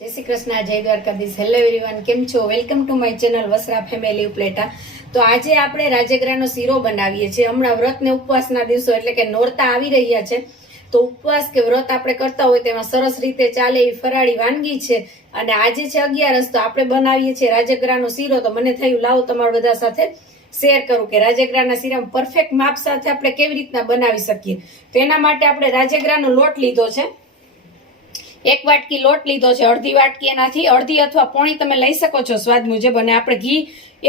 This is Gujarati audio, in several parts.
જય શ્રી કૃષ્ણ, જય દ્વારકાધીશ. હેલો એવરીવન, કેમ છો? Welcome to my channel Vasra family Upleta. તો આજે આપણે રાજગરાનો શીરો બનાવીએ છીએ. હમણાં વ્રત ને ઉપવાસના દિવસો એટલે કે નોરતા આવી રહ્યા છે, તો ઉપવાસ કે વ્રત આપણે કરતા હોય તેમાં સરસ રીતે ચાલે એવી ફરાળી વાનગી છે. અને આજે છે 11, તો આપણે બનાવીએ છીએ રાજગરાનો શીરો. તો મને થયું લાવો તમારા બધા સાથે શેર કરું કે રાજગરાના શીરામાં પરફેક્ટ માપ સાથે આપણે કેવી રીતના બનાવી શકીએ. તો એના માટે આપણે રાજગરાનો લોટ લીધો છે. 1 વાટકી લોટ લીધો છે. અડધી વાટકી એનાથી અડધી અથવા પોણી તમે લઈ શકો છો સ્વાદ મુજબ. અને આપણે ઘી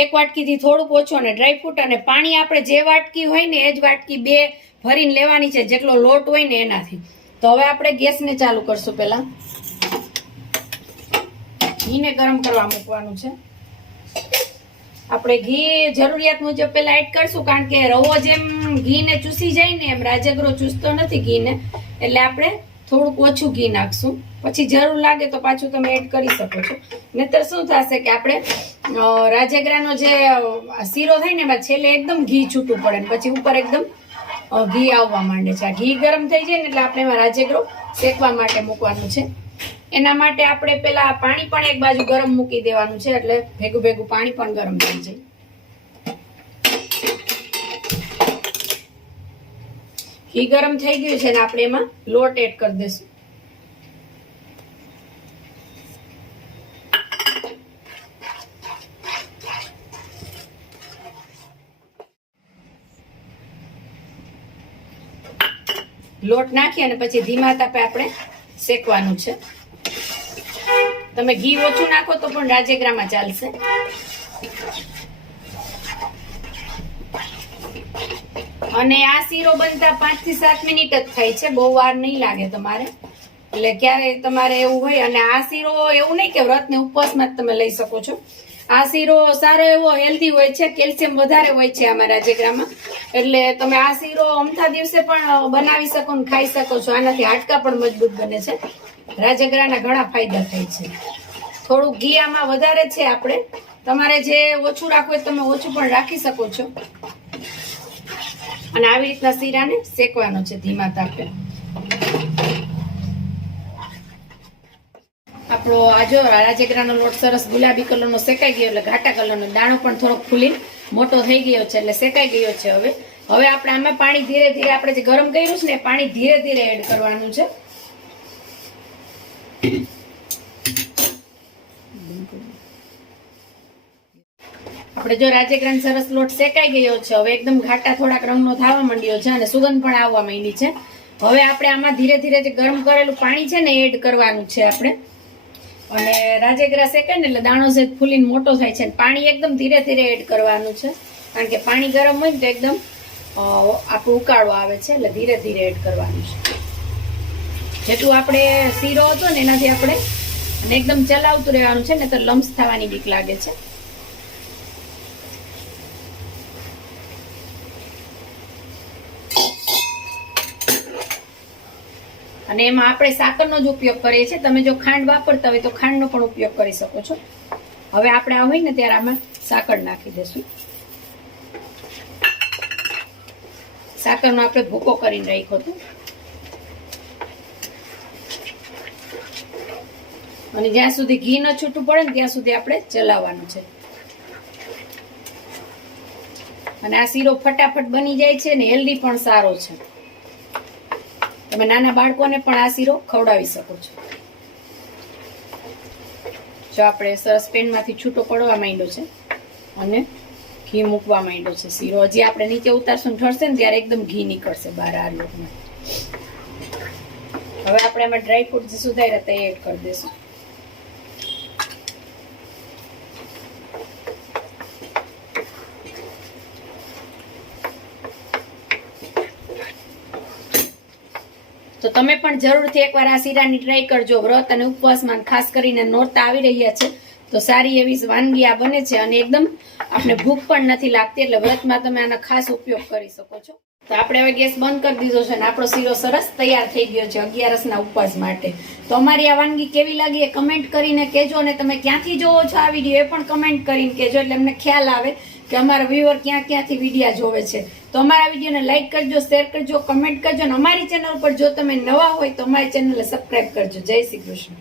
1 વાટકીથી થોડુંક ઓછું અને ડ્રાયફ્રૂટ અને પાણી આપણે જે વાટકી હોય ને એ જ વાટકી 2 ભરીને લેવાની છે, જેટલો લોટ હોય ને એનાથી. તો હવે આપણે ગેસને ચાલુ કરશું. પહેલા ઘીને ગરમ કરવા મૂકવાનું છે. આપણે ઘી જરૂરિયાત મુજબ પહેલા એડ કરશું, કારણ કે રવો જેમ ઘીને ચૂસી જાય ને એમ રાજગરો ચૂસતો નથી ઘીને, એટલે આપણે થોડુંક ઓછું ઘી નાખશું. પછી જરૂર લાગે તો પાછું તમે એડ કરી શકો છો. નહીતર શું થશે કે આપણે રાજગરાનો જે શીરો થાય ને એમાં છેલ્લે એકદમ ઘી છૂટું પડે ને પછી ઉપર એકદમ ઘી આવવા માંડે છે. આ ઘી ગરમ થઈ જાય ને એટલે આપણે એમાં રાજગરો શેકવા માટે મૂકવાનું છે. એના માટે આપણે પેલા પાણી પણ એક બાજુ ગરમ મૂકી દેવાનું છે, એટલે ભેગું ભેગું પાણી પણ ગરમ થઈ જાય. ઘી ગરમ થઈ ગયું છે ને આપણે એમાં લોટ એડ કરી દઈશું. લોટ નાખી અને પછી ધીમા તાપે આપણે શેકવાનું છે. તમે ઘી ઓછું નાખો તો પણ રાજગરામાં ચાલશે. અને આ શીરો બનતા 5 થી 7 મિનિટ જ થાય છે, બહુ વાર નહીં લાગે તમારે. એટલે ક્યારે તમારે એવું હોય. અને આ શીરો એવું નહીં કે વ્રત ને ઉપવાસમાં જ તમે લઈ શકો છો. આ શીરો સારો એવો હેલ્ધી હોય છે, કેલ્શિયમ વધારે હોય છે આમાં રાજગરામાં. એટલે તમે આ શીરો અમથા દિવસે પણ બનાવી શકો ને ખાઈ શકો છો. આનાથી હાડકા પણ મજબૂત બને છે. રાજગરાના ઘણા ફાયદા થાય છે. થોડુંક ઘી આમાં વધારે છે. આપણે તમારે જે ઓછું રાખવું હોય તમે ઓછું પણ રાખી શકો છો. અને આવી રીતના શીરાને શેકવાનો છે ધીમા તાપે. આપણો આ જો રાજગરાનો લોટ સરસ ગુલાબી કલરનો શેકાઈ ગયો, એટલે ઘાટા કલરનો દાણો પણ થોડોક ફૂલી મોટો થઈ ગયો છે, એટલે શેકાઈ ગયો છે. હવે આપણે આમાં પાણી ધીરે ધીરે આપણે જે ગરમ કર્યું છે ને પાણી ધીરે ધીરે એડ કરવાનું છે. આપણે જો રાજગરાનો સરસ લોટ શેકાઈ ગયો છે. હવે એકદમ ઘાટા થોડાક રંગનો થવા માંડ્યો છે અને સુગંધ પણ આવવા માંડી છે. હવે આપણે આમાં ધીરે ધીરે જે ગરમ કરેલું પાણી છે ને એડ કરવાનું છે આપણે. અને રાજગરા શેકાય ને એટલે દાણો છે ફૂલીને મોટો થાય છે. પાણી એકદમ ધીરે ધીરે એડ કરવાનું છે, કારણ કે પાણી ગરમ હોય ને તો એકદમ આપણું ઉકાળો આવે છે, એટલે ધીરે ધીરે એડ કરવાનું છે. જેટલું આપણે શીરો હતો ને એનાથી આપણે એકદમ ચલાવતું રહેવાનું છે, ને તો લમ્સ થવાની બીક લાગે છે. અને એમાં આપણે સાકરનો જ ઉપયોગ કરીએ છીએ. તમે જો ખાંડ વાપરતા હોય તો ખાંડનો પણ ઉપયોગ કરી શકો છો. હવે આપણે આ હોય ને ત્યારે આમાં સાકર નાખી દઈશું. સાકરનો આપણે ભૂકો કરીને રાખ્યો હતો. અને જ્યાં સુધી ઘી ન છૂટું પડે ને ત્યાં સુધી આપણે ચલાવવાનું છે. અને આ શીરો ફટાફટ બની જાય છે ને હેલ્ધી પણ સારો છે. તમે નાના બાળકોને પણ આ શીરો ખવડાવી શકો છો. જો આપણે સરસ પેનમાંથી છૂટો પડવા માંડ્યો છે અને ઘી મૂકવા માંડ્યો છે શીરો. હજી આપણે નીચે ઉતારશું ઠરશે ને ત્યારે એકદમ ઘી નીકળશે બહાર આ લોટમાં. હવે આપણે એમાં ડ્રાયફ્રૂટ જે સુધાર્યા તે એડ કરી દઈશું. તો તમે પણ જરૂરથી એકવાર આ શીરાની ટ્રાય કરજો. વ્રત અને ઉપવાસમાં ખાસ કરીને નોરતા આવી રહ્યા છે તો સારી એવી વાનગી આ બને છે. અને એકદમ આપણે ભૂખ પણ નથી લાગતી, એટલે વ્રતમાં તમે આનો ખાસ ઉપયોગ કરી શકો છો. તો આપણે હવે ગેસ બંધ કરી દીધો છે અને આપણો શીરો સરસ તૈયાર થઈ ગયો છે 11ના ઉપવાસ માટે. તો અમારી આ વાનગી કેવી લાગી એ કમેન્ટ કરીને કહેજો. અને તમે ક્યાંથી જોવો છો આ વિડીયો એ પણ કમેન્ટ કરીને કહેજો, એટલે અમને ખ્યાલ આવે કે અમારા વ્યુઅર ક્યાંથી વિડીયો જોવે છે. તો અમારા વિડીયોને લાઈક કરજો, શેર કરજો, કમેન્ટ કરજો. અને અમારી ચેનલ પર જો તમે નવા હોય તો અમારી ચેનલને સબસ્ક્રાઇબ કરજો. જય શ્રી કૃષ્ણ.